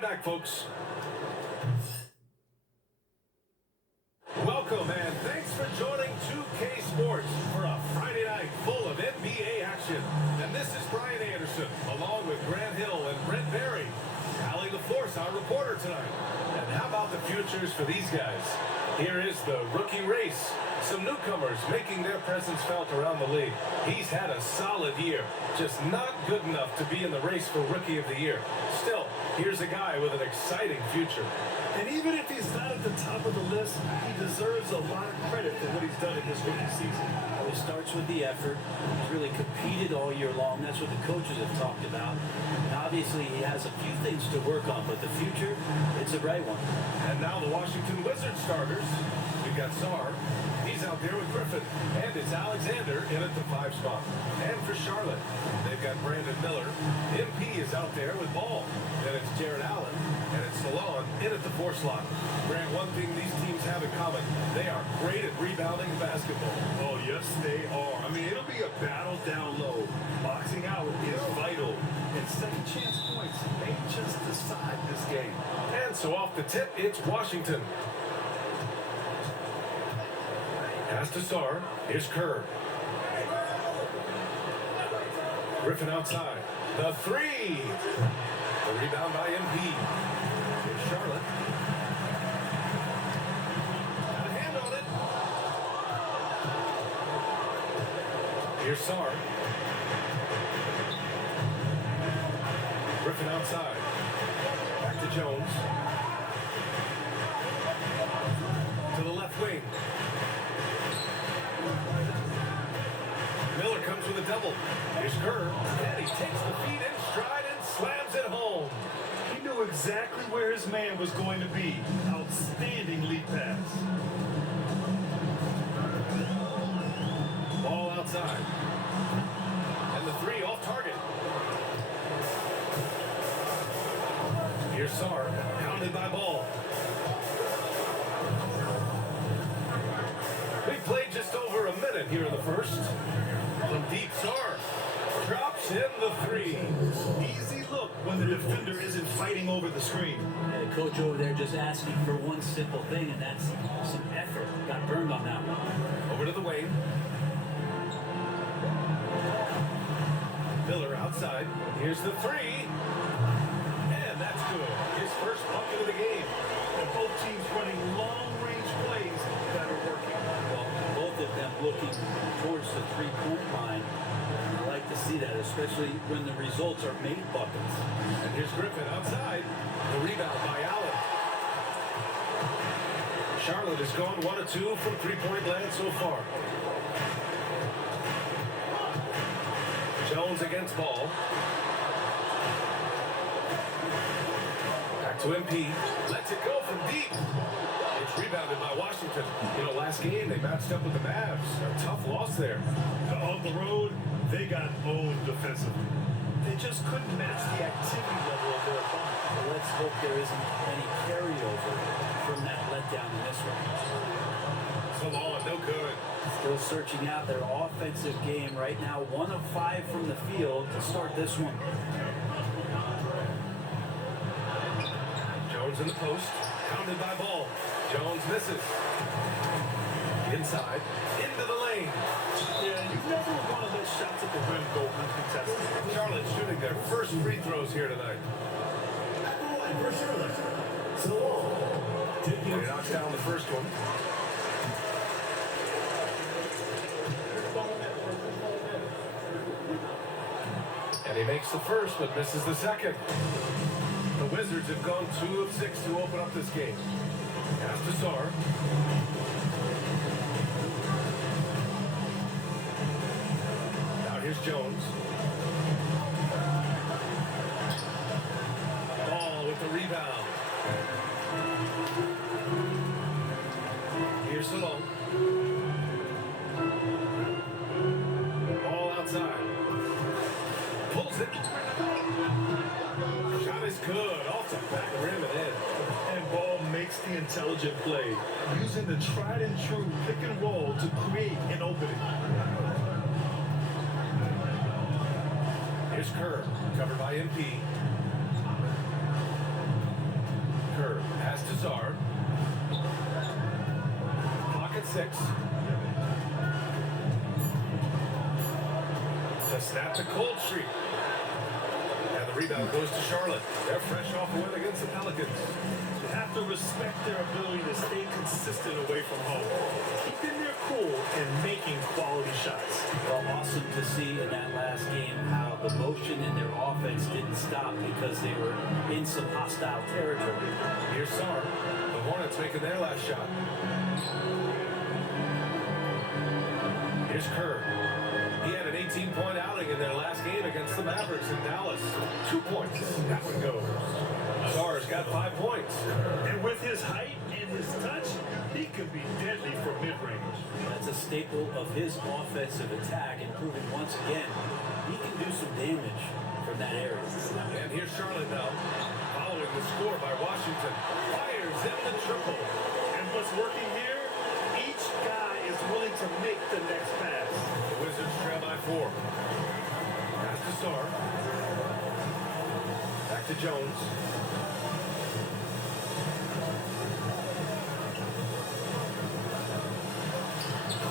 right back, folks. Welcome and thanks for joining 2K Sports for a Friday night full of NBA action. And this is Brian Anderson, along with Grant Hill and Brent Berry. Allie LaForce, our reporter tonight. And how about the futures for these guys? Here is the rookie race. Some newcomers making their presence felt around the league. He's had a solid year, just not good enough to be in the race for Rookie of the Year. Still, here's a guy with an exciting future. And even if he's not at the top of the list, he deserves a lot of credit for what he's done in his rookie season. Well, it starts with the effort. He's really competed all year long. That's what the coaches have talked about. And obviously, he has a few things to work on, but the future, it's a bright one. And now the Washington Wizards starters. We've got Sarr. He's out there with Griffin. And it's Alexander in at the 5 spot. And for Charlotte, they've got Brandon Miller. MP is out there with Ball. Then it's Jared Allen. And it's Salon in at the 4 slot. Grant, one thing these teams have in common, they are great at rebounding basketball. Oh, yes, they are. I mean, it'll be a battle down low. Boxing out is vital. And second chance points may just decide this game. And so off the tip, it's Washington. Pass to Sarr. Here's Kerr. Griffin outside. The 3. The rebound by MP. Here's Charlotte. Got a hand on it. Here's Sarr. Griffin outside. Back to Jones. To the left wing. Miller comes with a double. Here's Kerr. And he takes the feet in stride and slams it home. He knew exactly where his man was going to be. Outstanding lead pass. Ball outside. And the 3 off target. Here's Sarr. Pounded by Ball. We played just over a minute here in the first. From deep, Sarr drops in the 3. Easy look when the defender isn't fighting over the screen. Yeah, the coach over there just asking for one simple thing, and that's some effort. Got burned on that one. Over to the wing. Miller outside. Here's the 3. And that's good. His first bucket of the game. And both teams running long-range plays that are working. Well, both of them looking towards the three-point line. And I like to see that, especially when the results are made buckets. And here's Griffin outside. The rebound by Allen. Charlotte has gone 1 of 2 from three-point land so far. Jones against Ball. Back to MP. Lets it go from deep. It's rebounded by Washington. You know, last game they matched up with the Mavs. A tough loss there. On the road, they got owned defensively. They just couldn't match the activity level of their opponent. Well, let's hope there isn't any carryover from that letdown in this one. Salon, no good. Still searching out their offensive game right now. 1 of 5 from the field to start this one. Jones in the post. Pounded by Ball. Jones misses. Inside. Into the lane. Yeah, you never want to let shots at the rim go uncontested. Charlotte shooting their first free throws here tonight. For Charlotte. He knocks down the first one. And he makes the first, but misses the second. The Wizards have gone 2 of 6 to open up this game. Pass to Sarr. Now here's Jones. Ball with the rebound. Here's Salon. Ball outside. Pulls it. Shot is good. Off the back rim and in. And Ball makes the intelligent play, using the tried and true pick and roll to create an opening. Here's Kerr, covered by MP. Kerr has to Czar. Clock at 6. The snap to Coldstream. And the rebound goes to Charlotte. They're fresh off a win against the Pelicans. You have to respect their ability to stay consistent away from home, keeping their cool and making quality shots. Well, awesome to see in that last game how the motion in their offense didn't stop because they were in some hostile territory. Here's Sar. The Hornets making their last shot. Here's Kerr. He had an 18-point outing in their last game against the Mavericks in Dallas. 2 points. That one goes. Sar's got 5 points. And with his height and his touch, he could be deadly from mid-range. That's a staple of his offensive attack, and proving once again he can do some damage from that area. And here's Charlotte now. Following the score by Washington. Fires in the triple. And what's working here, each guy is willing to make the next pass. The Wizards trail by 4. Pass to Sar. Back to Jones.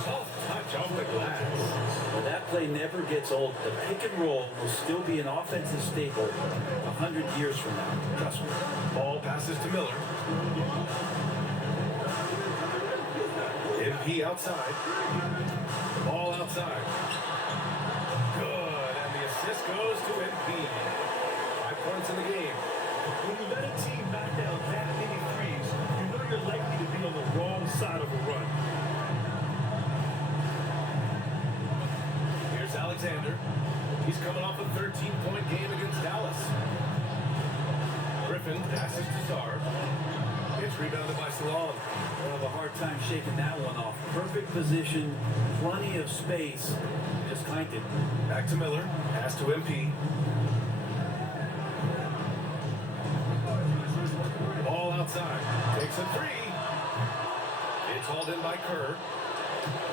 Soft touch off the glass. Well, that play never gets old. The pick and roll will still be an offensive staple 100 years from now. Trust me. Ball passes to Miller. MP outside. Ball outside. Good. And the assist goes to MP. 5 points in the game. When you let a team back down that many threes, you know you're likely to be on the wrong side of a run. Here's Alexander. He's coming off a 13-point game against Dallas. Griffin passes to Czar. It's rebounded by Salon. We'll have a hard time shaking that one off. Perfect position, plenty of space. Just clanked it. Back to Miller. Pass to MP. Ball outside. Takes a 3. It's hauled in by Kerr.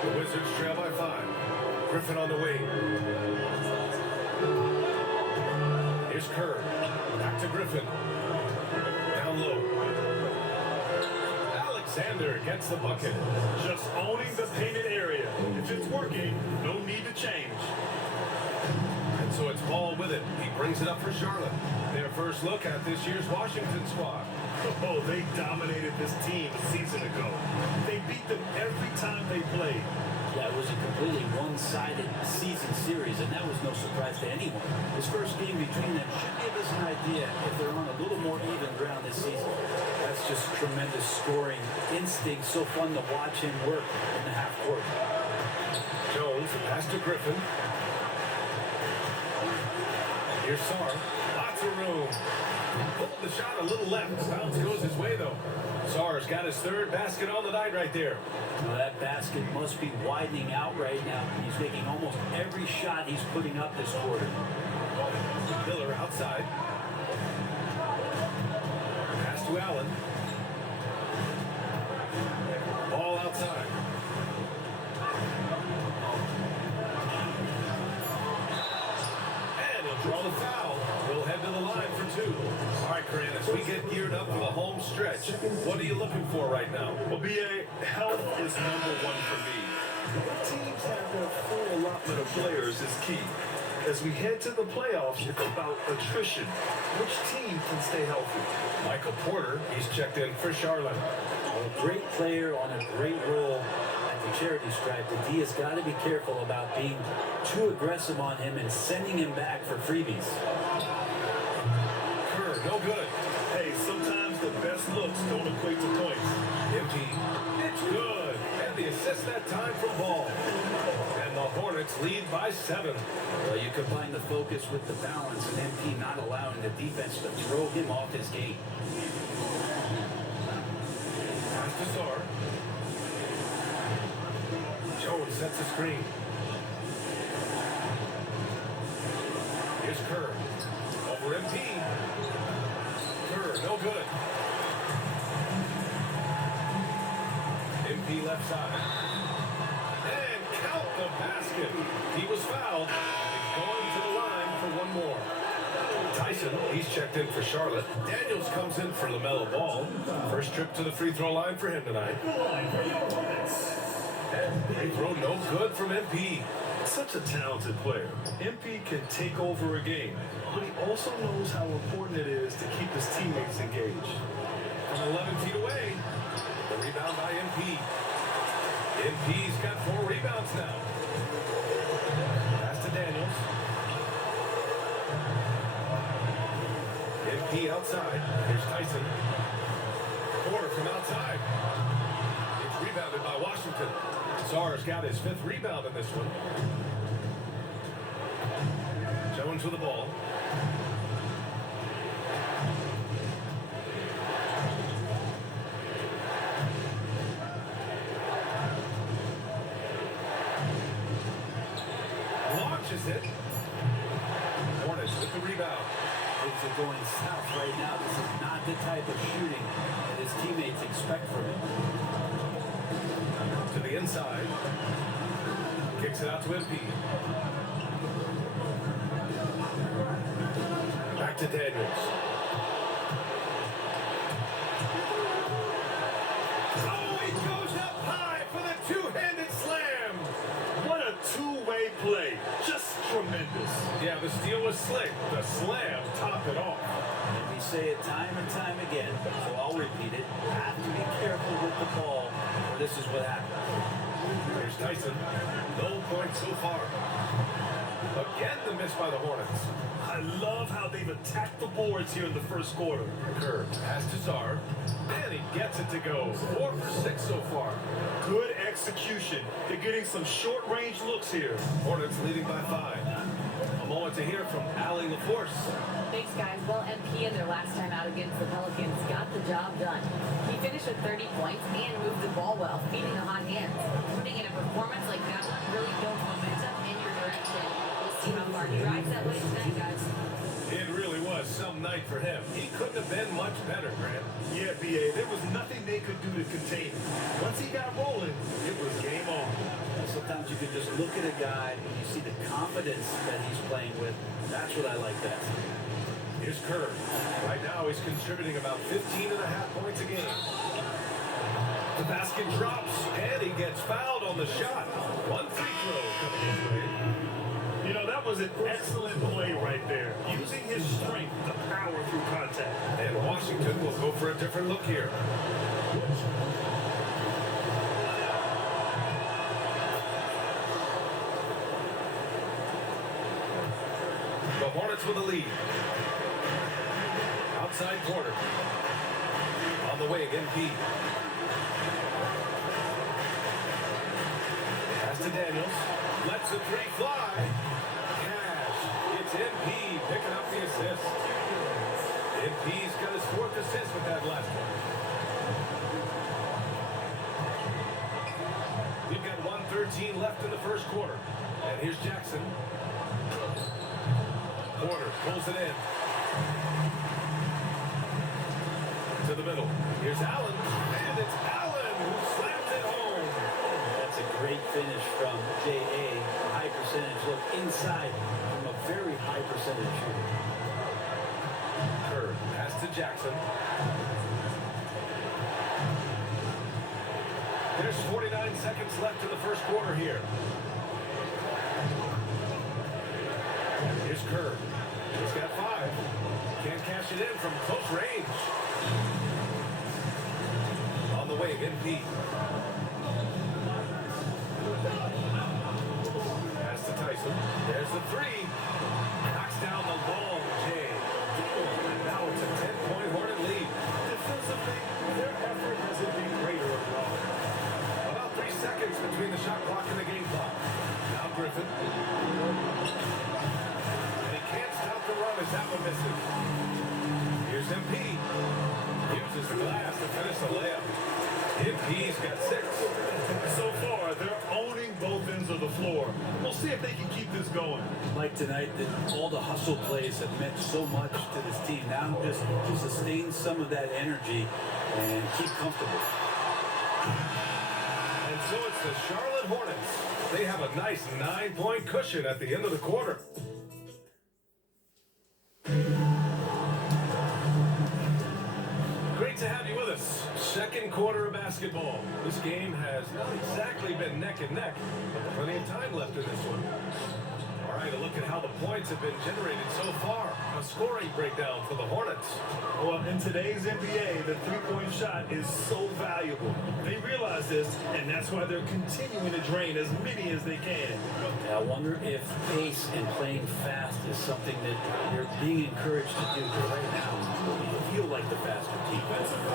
The Wizards trail by 5. Griffin on the wing. Here's Kerr. Back to Griffin. Down low. Alexander gets the bucket. Just owning the painted area. If it's working, no need to change. And so it's Ball with it. He brings it up for Charlotte. Their first look at this year's Washington squad. Oh, they dominated this team a season ago. They beat them every time they played. Yeah, it was a completely one-sided season series, and that was no surprise to anyone. This first game between them should give us an idea if they're on a little more even ground this season. That's just tremendous scoring instinct. So fun to watch him work in the half court. Jones, pass to Griffin. Here's Sar. Lots of room. Pulled the shot a little left. The bounce goes his way, though. Sar's got his 3rd basket on the night right there. Now that basket must be widening out right now. He's making almost every shot he's putting up this quarter. Miller outside. Pass to Allen. Ball outside. And he'll draw the foul. We'll head to the line for 2. All right, Corinne, as we get geared up for the home stretch, what are you looking for right now? Well, BA, health is #1 for me. When teams have their full allotment of players is key. As we head to the playoffs, it's about attrition. Which team can stay healthy? Michael Porter, he's checked in for Charlotte. A great player on a great role at the charity stripe. The D has got to be careful about being too aggressive on him and sending him back for freebies. Kerr, no good. Hey, sometimes the best looks don't equate to points. Empty. It's good. And the assist that time from Ball. And the Hornets lead by 7. Well, you combine the focus with the balance and MP not allowing the defense to throw him off his game. Pass to Sar. Jones sets the screen. Here's Kerr. Over MP. Kerr, no good. MP left side. And count the basket. He was fouled. He's going to the line for one more. Tyson, he's checked in for Charlotte. Daniels comes in for LaMelo Ball. First trip to the free throw line for him tonight. Free throw no good from MP. Such a talented player. MP can take over a game, but he also knows how important it is to keep his teammates engaged. From 11 feet away, the rebound by MP. MP's got 4 rebounds now. Pass to Daniels. MP outside. Here's Tyson. Porter from outside. It's rebounded by Washington. Sarr's got his 5th rebound in this one. Jones with the ball. Launches it. Hornets with the rebound. Things are going south right now. This is not the type of shooting that his teammates expect from him. To the inside. Kicks it out to MP. Back to Daniels. Oh, he goes up high for the 2-handed slam. What a two-way play. Just tremendous. Yeah, the steal was slick. The slam topped it off. And we say it time and time again, so I'll repeat it. Have to be careful with the ball, or this is what happens. There's Tyson. No points so far. Again, the miss by the Hornets. I love how they've attacked the boards here in the first quarter. Kerr pass to Sarr. And he gets it to go. 4 for 6 so far. Good execution. They're getting some short-range looks here. Hornets leading by 5. A moment to hear from Allie LaForce. Thanks, guys. Well, MP in their last time out against the Pelicans got the job done. He finished with 30 points and moved the ball well, feeding the hot hands. Putting in a performance like that really builds momentum in your direction. We'll see how far he rides that way tonight, guys. It really was some night for him. He couldn't have been much better, Grant. Yeah, B.A., there was nothing they could do to contain him. Once he got rolling, it was game on. Sometimes you can just look at a guy and you see the confidence that he's playing with. That's what I like best. Here's Kerr. Right now he's contributing about 15.5 points a game. The basket drops, and he gets fouled on the shot. 1 free throw coming his way. You know, that was an excellent play right there. Using his strength to power through contact. And Washington will go for a different look here. The Hornets with a lead. Outside Porter. On the wing, MP. Pass to Daniels. Lets the 3 fly. Cash. It's MP picking up the assist. MP's got his 4th assist with that last one. We've got 1:13 left in the first quarter. And here's Jackson. Porter pulls it in. To the middle. Here's Allen. And it's Allen who slams it home. That's a great finish from J.A. A high percentage look inside from a very high percentage shooter. Kerr pass to Jackson. There's 49 seconds left in the first quarter here. Here's Kerr. He's got 5. Can't cash it in from close range. On the wing, MP. Pass to Tyson. There's the 3. Knocks down the long J. And now it's a 10-point Hornet lead. Defensively, their effort hasn't been greater overall. About 3 seconds between the shot clock and the game clock. Now Griffin. And he can't stop the run as that one misses. Here's MP. Uses the glass to finish the layup. MP's got 6. So far, they're owning both ends of the floor. We'll see if they can keep this going. Like tonight, all the hustle plays have meant so much to this team. Now just to sustain some of that energy and keep comfortable. And so it's the Charlotte Hornets. They have a nice 9-point cushion at the end of the quarter. to have you with us. Second quarter of basketball. This game has not exactly been neck and neck, but plenty of time left in this one. All right, a look at how the points have been generated so far. A scoring breakdown for the Hornets. Well, in today's NBA, the three-point shot is so valuable. They realize this, and that's why they're continuing to drain as many as they can. I wonder if pace and playing fast is something that you're being encouraged to do. But right now, you feel like the faster team.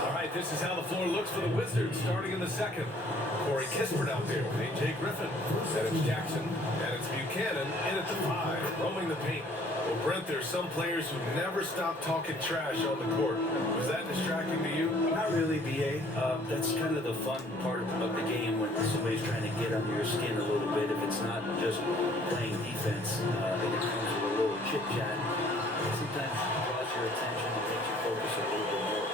All right, this is how the floor looks for the Wizards starting in the second. Corey Kispert out there with A.J. Griffin. Then it's Jackson. And it's Buchanan in at the 5, roaming the paint. Well, Brent, there's some players who never stop talking trash on the court. Was that distracting to you? Not really, B.A. That's kind of the fun part of the game when somebody's trying to get under your skin a little bit. If it's not just playing defense, and it comes with a little chit-chat. Sometimes it draws your attention and makes you focus a little bit more.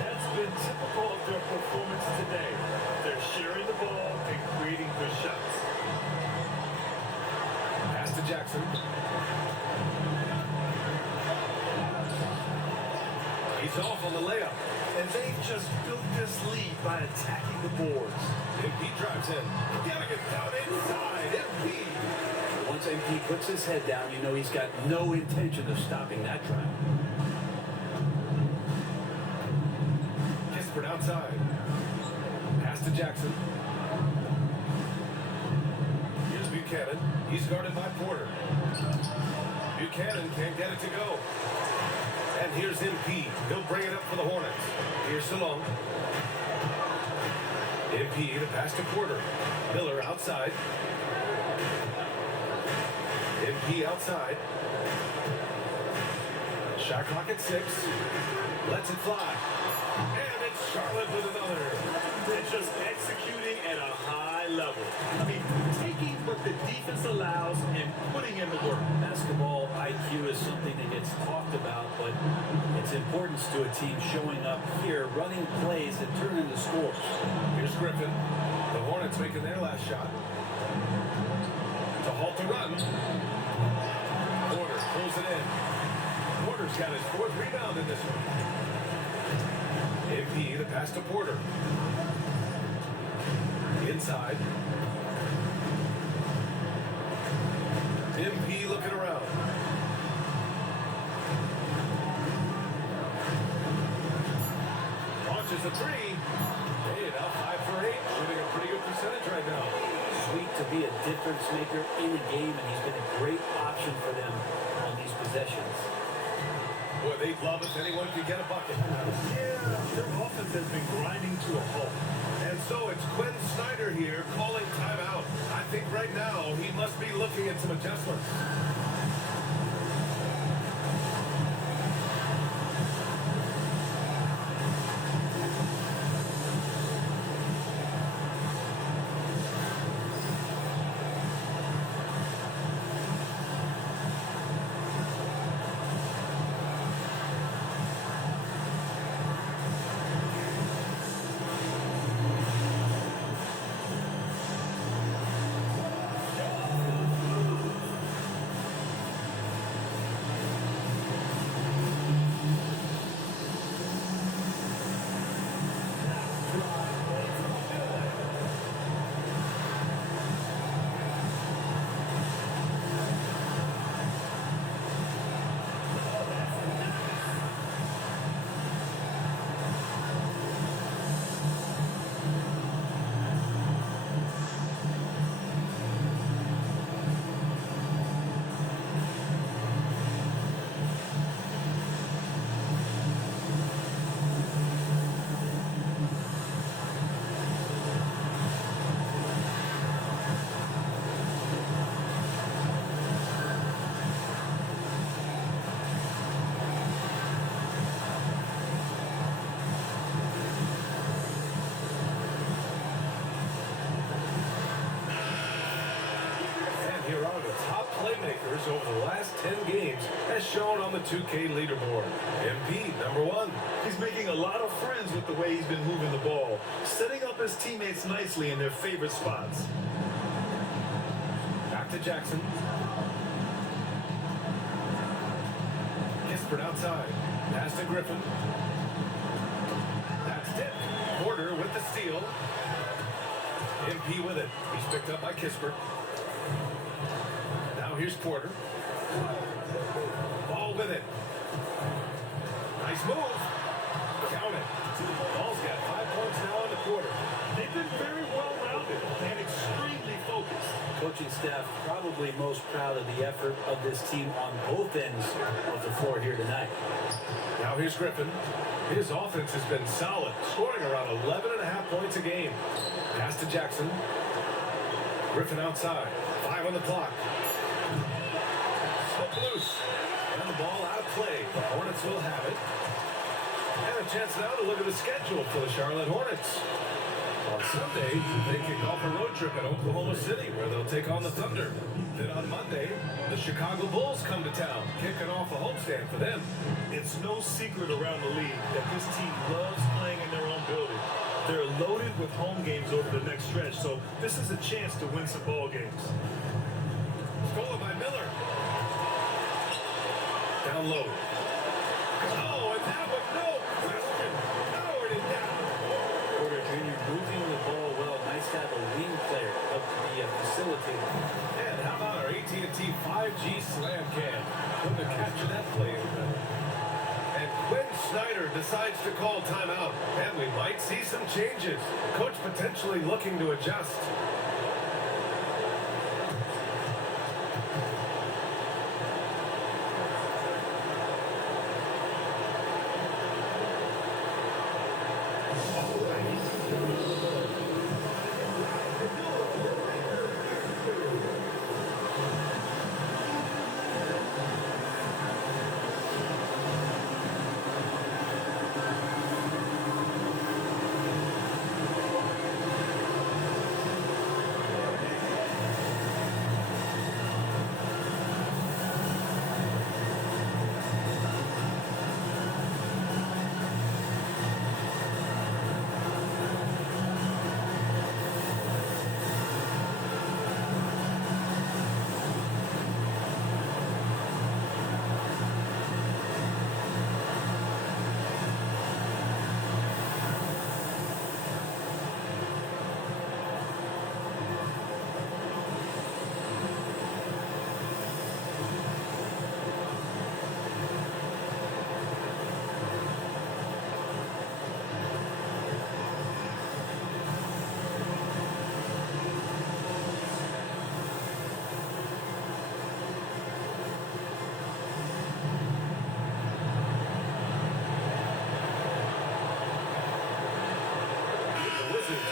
That's been typical of their performance today. They're sharing the ball and creating good shots. Pass to Jackson. He's off on the layup. And they've just built this lead by attacking the boards. MP drives in. Gotta get down inside. MP. Once MP puts his head down, you know he's got no intention of stopping that drive. Kispert outside. Pass to Jackson. Here's Buchanan. He's guarded by Porter. Buchanan can't get it to go. And here's MP. He'll bring it up for the Hornets. Here's Salong. MP to pass to Porter. Miller outside. MP outside. Shot clock at 6. Lets it fly. And it's Charlotte with another. They're just executing at a high level. I mean, taking what the defense allows and putting in the work. Basketball IQ is something that gets talked about, but its importance to a team showing up here, running plays that turn into scores. Here's Griffin. The Hornets making their last shot. To halt the run. Porter pulls it in. Porter's got his 4th rebound in this one. MP the pass to Porter. Inside. MP looking around. Launches a 3. Hey, now 5 for 8. Shooting a pretty good percentage right now. Sweet to be a difference maker in the game, and he's been a great option for them on these possessions. Boy, they'd love if anyone could get a bucket. Yeah, their offense has been grinding to a halt. And so it's Quinn Snyder here calling timeout. I think right now he must be looking at some adjustments. Over the last 10 games as shown on the 2K leaderboard. MP, number 1. He's making a lot of friends with the way he's been moving the ball, setting up his teammates nicely in their favorite spots. Back to Jackson. Kispert outside. Pass to Griffin. Stick. Porter with the steal. MP with it. He's picked up by Kispert. Now here's Porter. Ball with it. Nice move. Count it. Ball's got 5 points now in the quarter. They've been very well-rounded and extremely focused. Coaching staff probably most proud of the effort of this team on both ends of the floor here tonight. Now here's Griffin. His offense has been solid, scoring around 11.5 points a game. Pass to Jackson. Griffin outside. 5 on the clock. Slipped loose. And the ball out of play. The Hornets will have it. And a chance now to look at the schedule for the Charlotte Hornets. On Sunday, they kick off a road trip at Oklahoma City, where they'll take on the Thunder. Then on Monday, the Chicago Bulls come to town, kicking off a homestand for them. It's no secret around the league that this team loves playing in their own building. They're loaded with home games over the next stretch, so this is a chance to win some ball games. Stolen by Miller. Down low. Oh, and that one, no question. Powered it down. Porter Jr. moving the ball well. Nice to have a wing player up to be a facilitator. And how about our AT&T 5G slam cam? Couldn't have captured that play any better. And Quinn Snyder decides to call timeout. And we might see some changes. Coach potentially looking to adjust.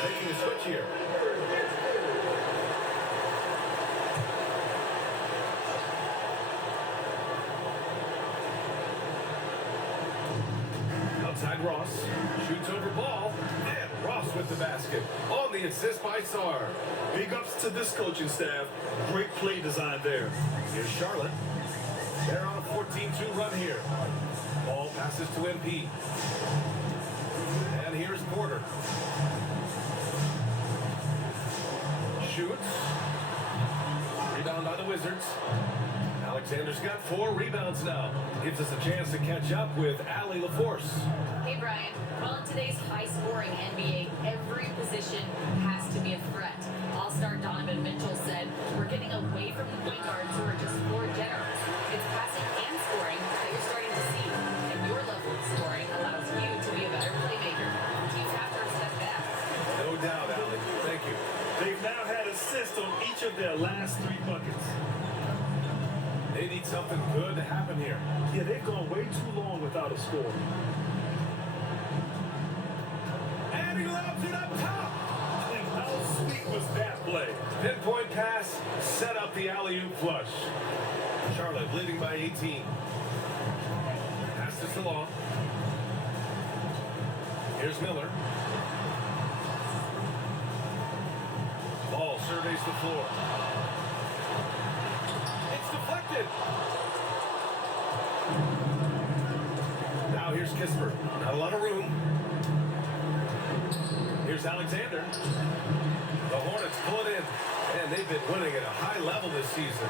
Making a switch here. Outside Ross. Shoots over ball. And Ross with the basket. On the assist by Sarr. Big ups to this coaching staff. Great play design there. Here's Charlotte. They're on a 14-2 run here. Ball passes to MP. And here's Porter. Shoots. Rebound by the Wizards. Alexander's got 4 rebounds now. Gives us a chance to catch up with Allie LaForce. Hey, Brian. Well, in today's high-scoring NBA, every position has to be a threat. All-star Donovan Mitchell said, "We're getting away from the point guards who are just floor generals. It's passing and scoring that you're starting to see. And your level of scoring allows you to be a better playmaker. Teams have to respect that." No doubt, Allie. Thank you. They've now had assists on each of their last 3 buckets. They need something good to happen here. Yeah, they've gone way too long without a score. And he lobs it up top. And how sweet was that play? Pinpoint pass, set up the alley-oop flush. Charlotte leading by 18. Pass to Salon. Here's Miller. Ball surveys the floor. It's deflected. Now here's Kispert. Not a lot of room. Here's Alexander. The Hornets pull it in. And they've been winning at a high level this season.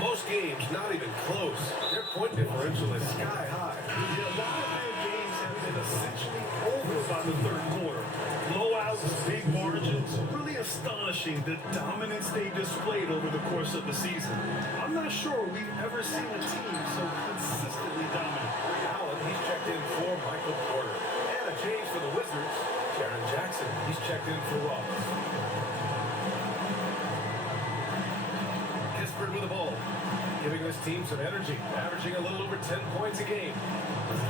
Most games not even close. Their point differential is sky high. Yeah, a lot of their games have been essentially over by the third quarter. Blowouts, big margins, really astonishing the dominance they displayed over the course of the season. I'm not sure we've ever seen a team so consistently dominant. Allen, he's checked in for Michael Porter. And a change for the Wizards. Jaren Jackson, he's checked in for Ross. Kispert with the ball, giving this team some energy, averaging a little over 10 points a game.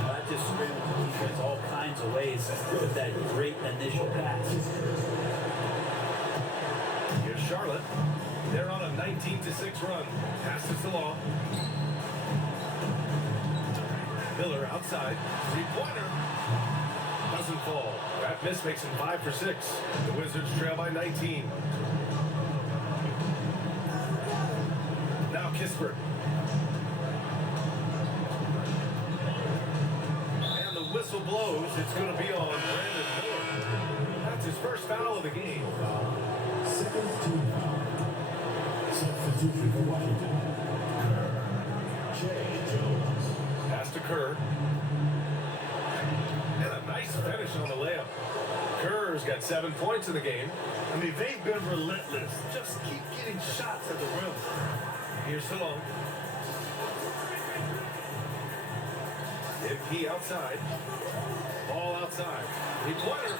That just scrambled the defense all kinds of ways with that great initial pass. Here's Charlotte. They're on a 19-6 run. Passes to Law. Miller outside. Three-pointer. Doesn't fall. That miss makes him 5 for 6. The Wizards trail by 19. Now Kispert. And the whistle blows. It's going to be on Brandon Miller. That's his first foul of the game. Second team foul. Substitution for Washington. Jay Jones. Pass to Kerr. And a nice finish on the layup. Kerr's got 7 points in the game. I mean, they've been relentless. Just keep getting shots at the rim. Here's Salone. MP outside. Ball outside. Three-pointer.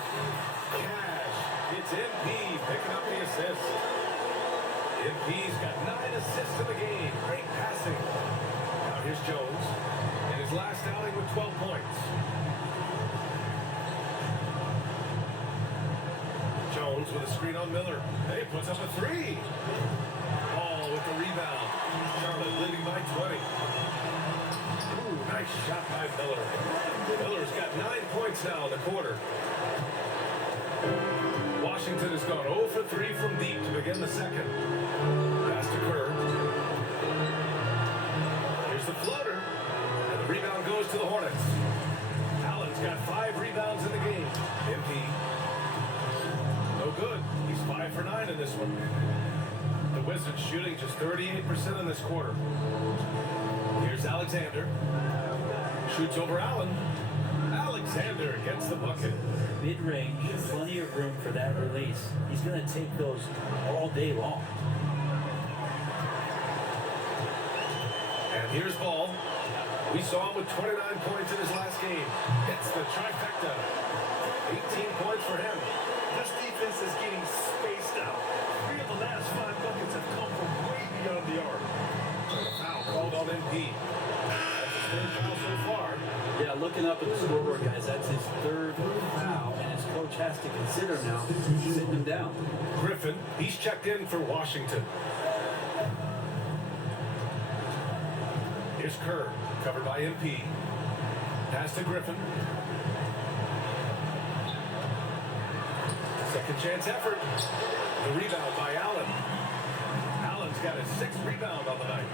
Cash. It's MP picking up the assist. MP's got 9 assists in the game. Great passing. Now here's Jones. In his last outing with 12 points. Jones with a screen on Miller. Hey, puts up a three. Ball with the rebound. Charlotte leading by 20. Ooh, nice shot by Miller. Miller's got 9 points now in the quarter. Washington has gone 0 for 3 from deep to begin the second. Pass to Kerr. Here's the floater. And the rebound goes to the Hornets. Allen's got 5 rebounds in the game. MP. No good. He's 5 for 9 in this one. The Wizards shooting just 38% in this quarter. Here's Alexander. Shoots over Allen. Alexander gets the bucket. Mid-range, plenty of room for that release. He's going to take those all day long. And here's Ball. We saw him with 29 points in his last game. It's the trifecta. 18 points for him. This defense is getting spaced out. 3 of the last 5 buckets have come from way beyond the arc. And a foul called on MP. That's his 3rd foul so far. Yeah, looking up at the scoreboard, guys, that's his 3rd foul, and his coach has to consider now sitting him down. Griffin, he's checked in for Washington. Here's Kerr, covered by MP. Pass to Griffin. Second chance effort. The rebound by Allen. Allen's got his 6th rebound on the night.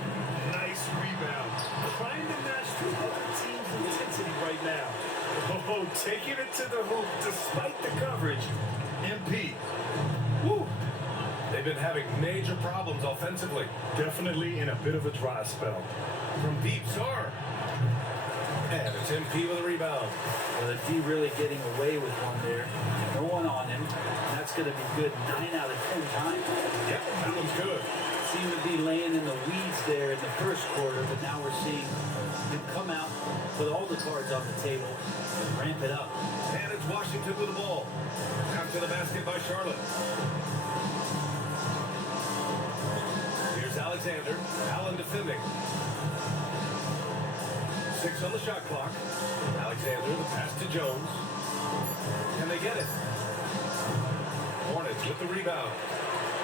Nice rebound. Trying to match the other team's intensity right now. Oh, taking it to the hoop despite the coverage. MP. Woo! They've been having major problems offensively. Definitely in a bit of a dry spell. From deep, Sar. And it's MP with a rebound. Well, the D really getting away with one there. No one on him. That's going to be good 9 out of 10 times. Yep, that one's good. Seemed to be laying in the weeds there in the first quarter, but now we're seeing him come out, put all the cards on the table, and ramp it up. And it's Washington with the ball. Out to the basket by Charlotte. Here's Alexander. Allen defending. 6 on the shot clock. Alexander, the pass to Jones. And they get it. Hornets with the rebound.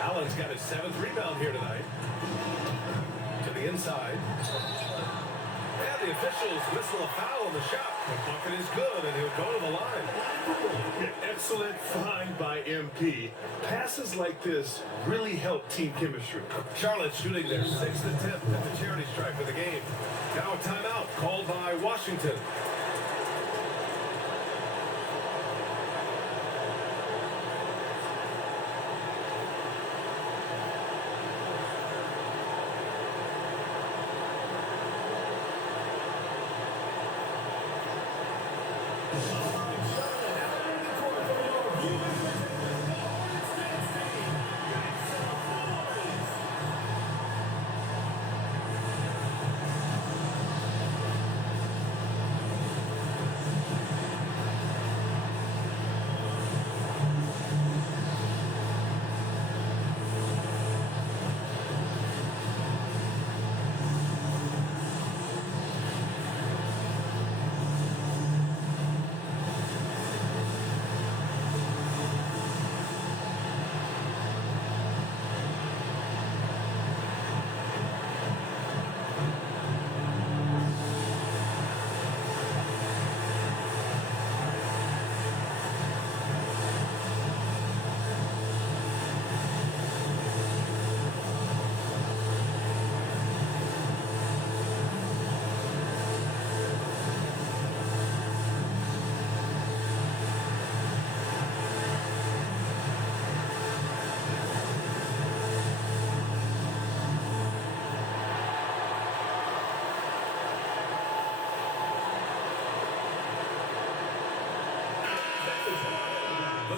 Allen's got his 7th rebound here tonight. To the inside. And the officials whistle a foul on the shot. The bucket is good, and he'll go to the line. Excellent find by MP. Passes like this really help team chemistry. Charlotte shooting their 6th attempt at the charity stripe of the game. Now a timeout called by Washington.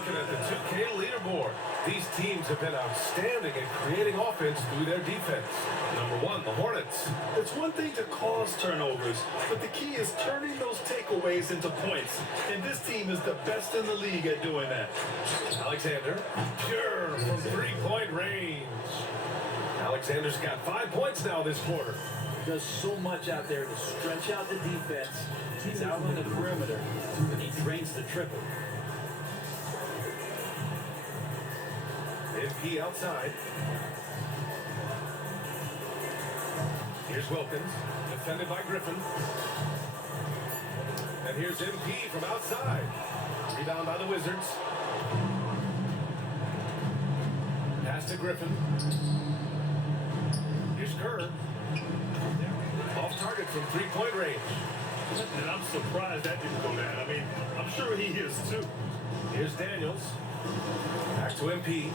looking at the 2K leaderboard. These teams have been outstanding at creating offense through their defense. Number 1, the Hornets. It's one thing to cause turnovers, but the key is turning those takeaways into points. And this team is the best in the league at doing that. Alexander, pure from three-point range. Alexander's got 5 points now this quarter. Does so much out there to stretch out the defense. He's out on the perimeter, and he drains the triple. MP outside. Here's Wilkins, defended by Griffin. And here's MP from outside. Rebound by the Wizards. Pass to Griffin. Here's Kerr. Off target from three-point range. And I'm surprised that didn't go down. I mean, I'm sure he is too. Here's Daniels. Back to MP.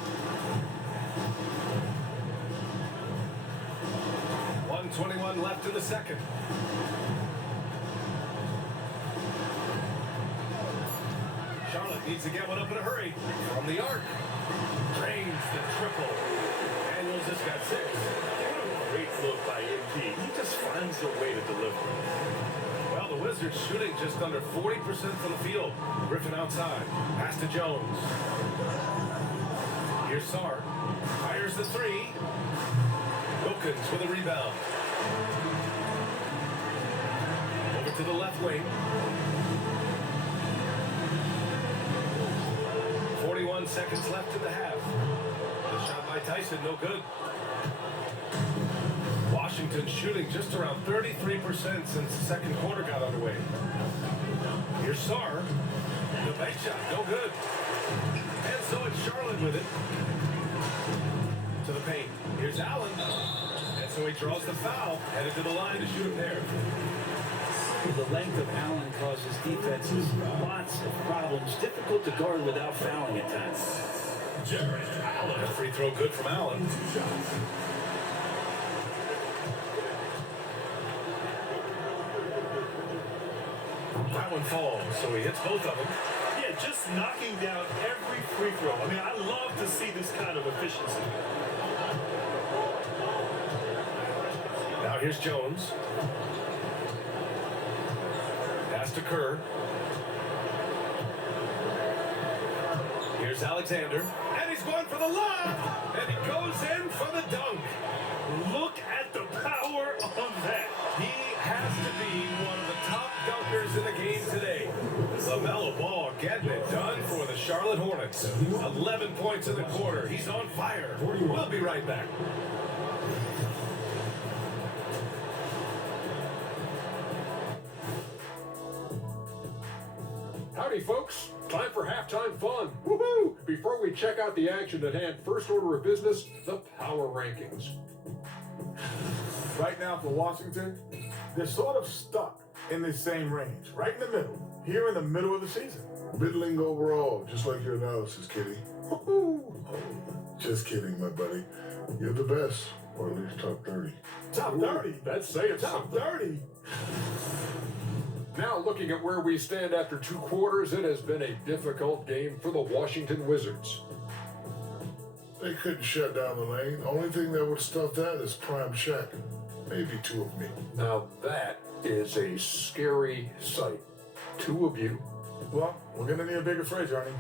1:21 left in the second. Charlotte needs to get one up in a hurry. From the arc. Drains the triple. Daniels has got 6. Great look by MP. He just finds a way to deliver. Well, the Wizards shooting just under 40% from the field. Griffin outside. Pass to Jones. Here's Sarr. Fires the 3. Wilkins with a rebound. Over to the left wing. 41 seconds left in the half. The shot by Tyson, no good. Washington shooting just around 33% since the second quarter got underway. Here's Sarr. The bank shot, no good. And so it's Charlotte with it. To the paint. Here's Allen. And so he draws the foul. Headed to the line to shoot a pair. The length of Allen causes defenses lots of problems. Difficult to guard without fouling at times. Jarrett Allen. A free throw good from Allen. That one falls, so he hits both of them. Yeah, just knocking down every free throw. I mean, I love to see this kind of efficiency. Now here's Jones. Pass to Kerr. Here's Alexander. And he's going for the lob. And he goes in for the dunk. Look at the power of that. He has to be one of the top dunkers in the game today. LaMelo Ball getting it done for the Charlotte Hornets. 11 points in the quarter. He's on fire. We'll be right back. Howdy, folks. Time for halftime fun. Woohoo! Before we check out the action at hand, first order of business, the power rankings. Right now for Washington, they're sort of stuck in the same range, right in the middle, here in the middle of the season. Middling overall, just like your analysis, Kitty. Woohoo! Just kidding, my buddy. You're the best, or at least top 30. Top 30. That's saying Top something. 30. Now, looking at where we stand after 2 quarters, it has been a difficult game for the Washington Wizards. They couldn't shut down the lane. Only thing that would stop that is prime Shaq. Maybe 2 of me. Now, that is a scary sight. 2 of you. Well, we're going to need a bigger fridge, Ernie.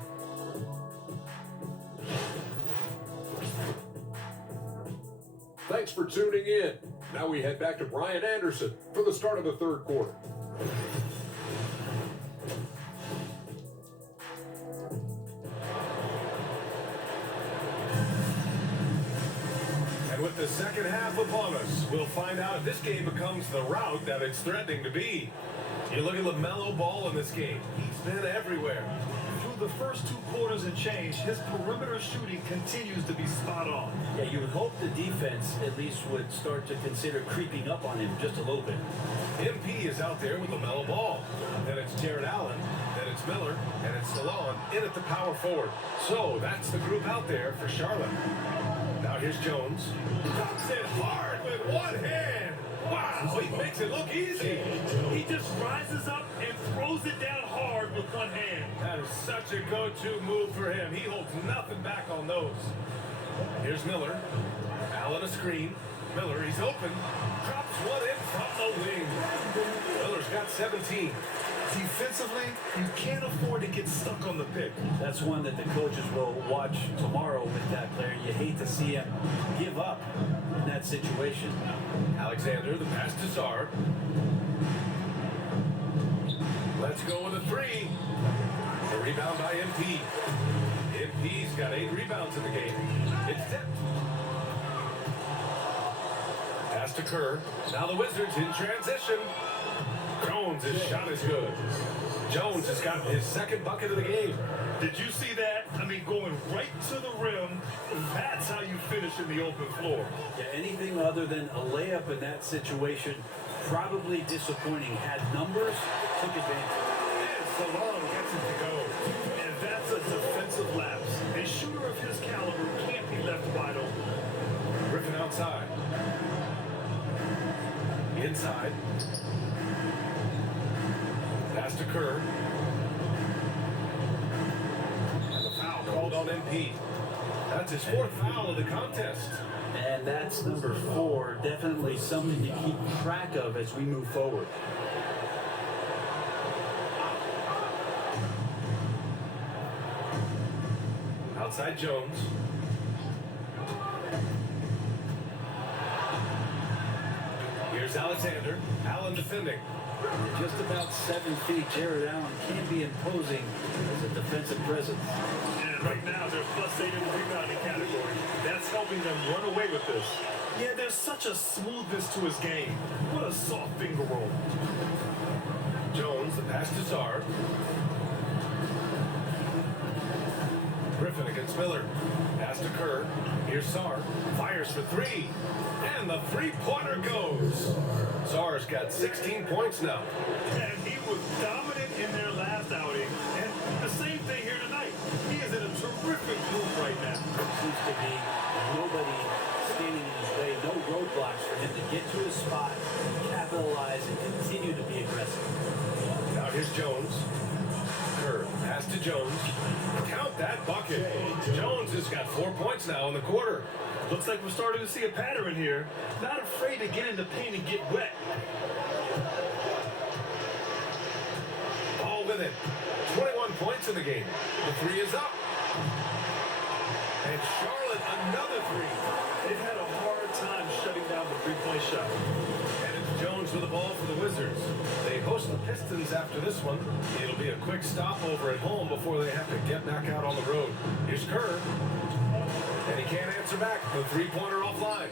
Thanks for tuning in. Now we head back to Brian Anderson for the start of the 3rd quarter. And with the second half upon us, we'll find out if this game becomes the rout that it's threatening to be. You look at LaMelo Ball in this game. He's been everywhere. Through the first 2 quarters and change, his perimeter shooting continues to be spot on. Yeah, you would hope the defense at least would start to consider creeping up on him just a little bit. MP is out there with LaMelo Ball. Then it's Jared Allen. Then it's Miller. And it's Salon in at the power forward. So that's the group out there for Charlotte. Now here's Jones. Dumps it hard with one hand. Wow. Oh, he makes it look easy. He just rises up and throws it down hard with one hand. That is such a go-to move for him. He holds nothing back on those. Here's Miller. Allen a screen. Miller, he's open. Drops one in from the wing. Miller's got 17. Defensively, you can't afford to get stuck on the pick. That's one that the coaches will watch tomorrow with that player. You hate to see him give up in that situation. Alexander, the pass to Sarr. Let's go with a three. A rebound by MP. MP's got 8 rebounds in the game. It's tipped. Pass to Kerr. Now the Wizards in transition. Jones' shot is good. Jones has got his second bucket of the game. Did you see that? I mean, going right to the rim. That's how you finish in the open floor. Yeah, anything other than a layup in that situation, probably disappointing. Had numbers, took advantage. And Salon gets it to go. And that's a defensive lapse. A shooter of his caliber can't be left wide open. Griffin outside. Inside. Pass to Kerr. And the foul called on MP. That's his 4th foul of the contest. And that's number 4. Definitely something to keep track of as we move forward. Outside Jones. Here's Alexander. Allen defending. Just about 7 feet, Jared Allen can be imposing as a defensive presence. And right now, they're +8 in the rebounding category. That's helping them run away with this. Yeah, there's such a smoothness to his game. What a soft finger roll. Jones, the pass to Sarr. Griffin against Miller. Pass to Kerr. Here's Sarr. Fires for 3. And the three-pointer goes. Sarr's got 16 points now. And he was dominant in their last outing. And the same thing here tonight. He is in a terrific move right now. Seems to be nobody standing in his way, no roadblocks for him to get to his spot, capitalize, and continue to be aggressive. Now here's Jones. Kerr, pass to Jones. Count that bucket. Jones has got 4 points now in the quarter. Looks like we're starting to see a pattern here. Not afraid to get in the paint and get wet. All with it. 21 points in the game. The 3 is up. And Charlotte, another 3. They've had a hard time shutting down the three-point shot. And it's Jones with the ball for the Wizards. They host the Pistons after this one. It'll be a quick stopover at home before they have to get back out on the road. Here's Kerr. And he can't answer back. The three-pointer offline.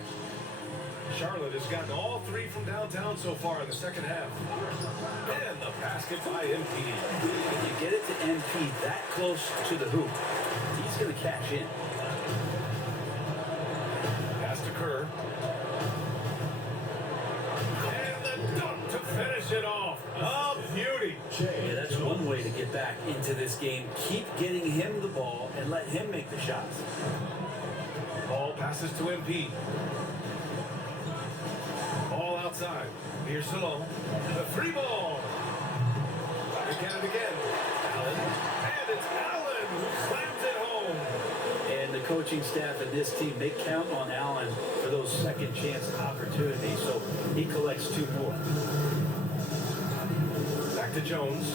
Charlotte has gotten all 3 from downtown so far in the second half. And the basket by MP. If you get it to MP that close to the hoop, he's going to cash in. Pass to Kerr. And the dunk to finish it off. Oh, beauty. Yeah, that's one way to get back into this game. Keep getting him the ball and let him make the shots. Ball passes to MP. Ball outside. Here's Salon. The 3 ball. Again. Allen. And it's Allen who slams it home. And the coaching staff and this team, they count on Allen for those second chance opportunities. So he collects 2 more. Back to Jones.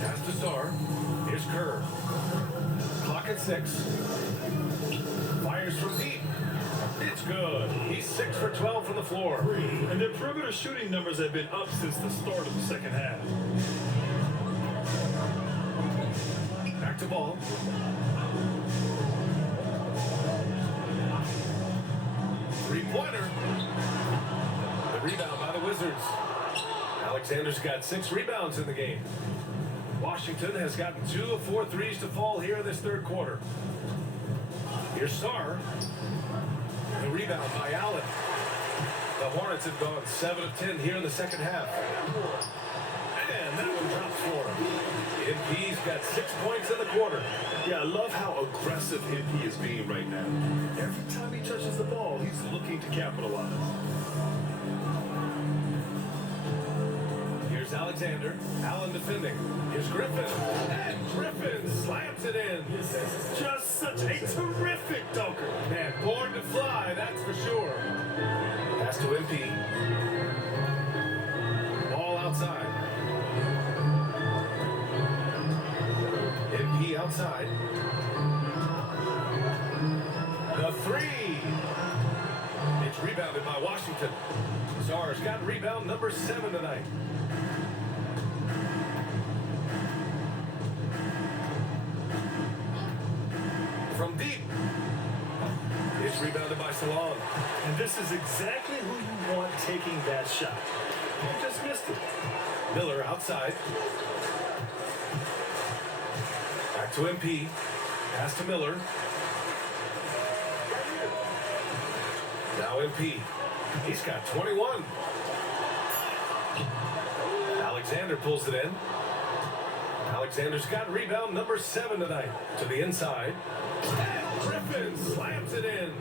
Pass to Sarr. Here's Kerr. Clock at 6. Fires from deep. It's good. He's 6 for 12 from the floor. And their perimeter shooting numbers have been up since the start of the second half. Back to ball. Three-pointer. The rebound by the Wizards. Alexander's got 6 rebounds in the game. Washington has gotten 2 of 4 threes to fall here in this third quarter. Here's Sarr. The rebound by Allen. The Hornets have gone 7 of 10 here in the second half. And that one drops for him. MP's got 6 points in the quarter. Yeah, I love how aggressive MP is being right now. Every time he touches the ball, he's looking to capitalize. Here's Alexander. Allen defending. Here's Griffin. And Griffin slams it in. Just such a terrific dunker. Man, born to fly, that's for sure. Pass to MP. Ball outside. MP outside. The three. It's rebounded by Washington. Czar's got rebound number 7 tonight. From deep. It's rebounded by Salon. And this is exactly who you want taking that shot. You just missed it. Miller outside. Back to MP. Pass to Miller. Now MP. He's got 21. Alexander pulls it in. Alexander's got rebound number 7 tonight. To the inside. And Griffin slams it in.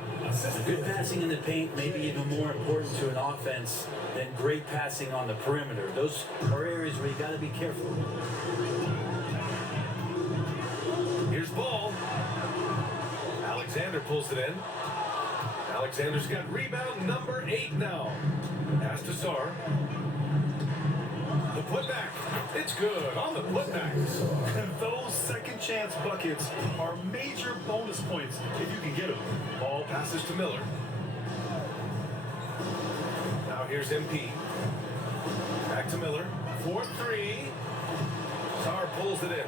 Good passing in the paint may be even more important to an offense than great passing on the perimeter. Those are areas where you got to be careful. Here's Ball. Alexander pulls it in. Alexander's got rebound number 8 now. Pass to Czar. The putback. It's good on the putback. And those second chance buckets are major bonus points if you can get them. Ball passes to Miller. Now here's MP. Back to Miller. 4-3. Czar pulls it in.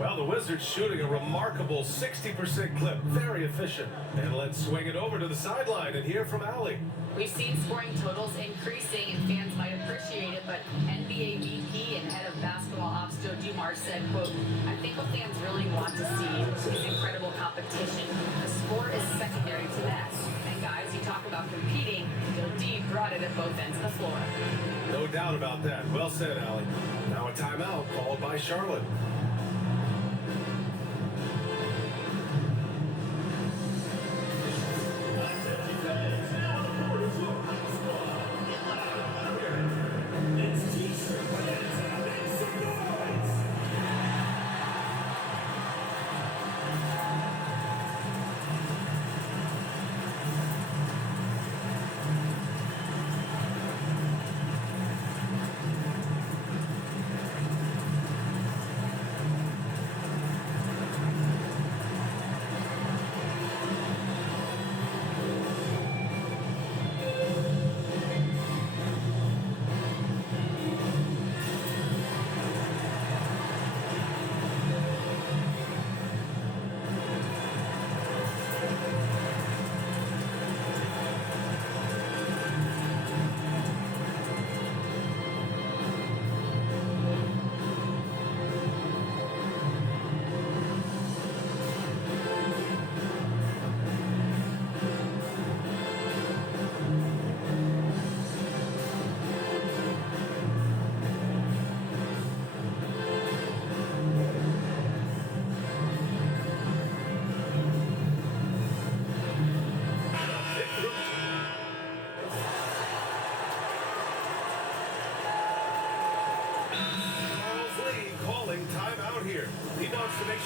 Well, the Wizards shooting a remarkable 60% clip. Very efficient. And let's swing it over to the sideline and hear from Allie. We've seen scoring totals increasing, and fans might appreciate it, but NBA VP and head of basketball ops Joe Dumars said, quote, "I think what fans really want to see is incredible competition. The sport is secondary to that. And guys, you talk about competing, Joe D brought it at both ends of the floor." No doubt about that. Well said, Allie. Now a timeout called by Charlotte.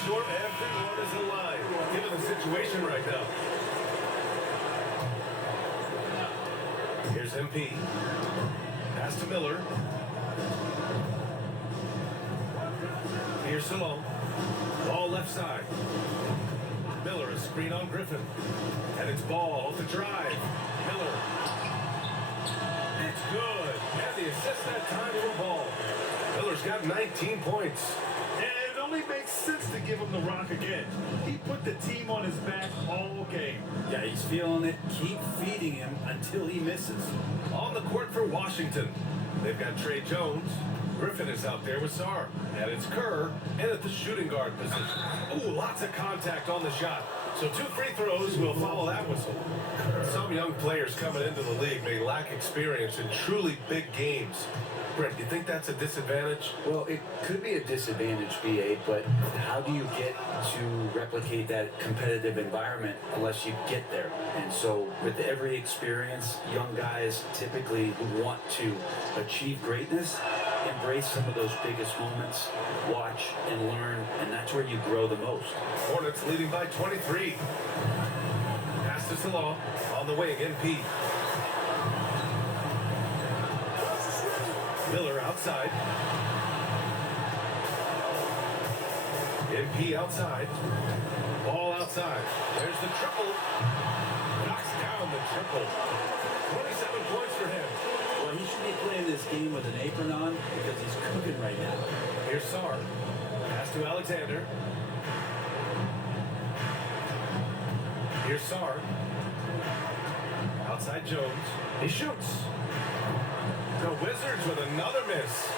Sure, everyone is alive, given the situation right now. Here's MP. Pass to Miller. Here's Salon. Ball left side. Miller, a screen on Griffin. And it's Ball off the drive. Miller. It's good. And the assist that time for Ball. Miller's got 19 points. Makes sense to give him the rock again. He put the team on his back all game. Yeah, he's feeling it. Keep feeding him until he misses. On the court for Washington, they've got Trey Jones. Griffin is out there with Czar. And it's Kerr and at the shooting guard position. Ooh, lots of contact on the shot. So 2 free throws will follow that whistle. Some young players coming into the league may lack experience in truly big games. Brent, do you think that's a disadvantage? Well, it could be a disadvantage, BA, but how do you get to replicate that competitive environment unless you get there? And so with every experience, young guys typically who want to achieve greatness embrace some of those biggest moments, watch and learn, and that's where you grow the most. Hornets leading by 23. Pass to Salon. On the wing, MP. Miller outside. MP outside. Ball outside. There's the triple. Knocks down the triple. 27 points for him. Well, he should be playing this game with an apron on because he's cooking right now. Here's Sarr. Pass to Alexander. Here's Sarr. Outside Jones. He shoots. The Wizards with another miss.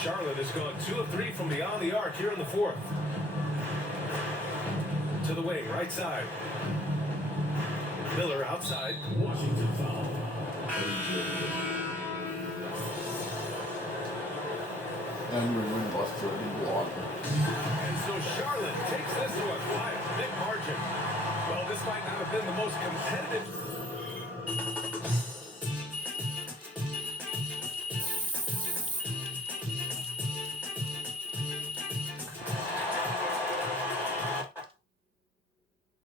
Charlotte has gone 2 of 3 from beyond the arc here in the fourth. To the wing, right side. Miller outside. Washington foul. And we win plus 30 block. And so Charlotte takes this to a quiet, big margin. Well, this might not have been the most competitive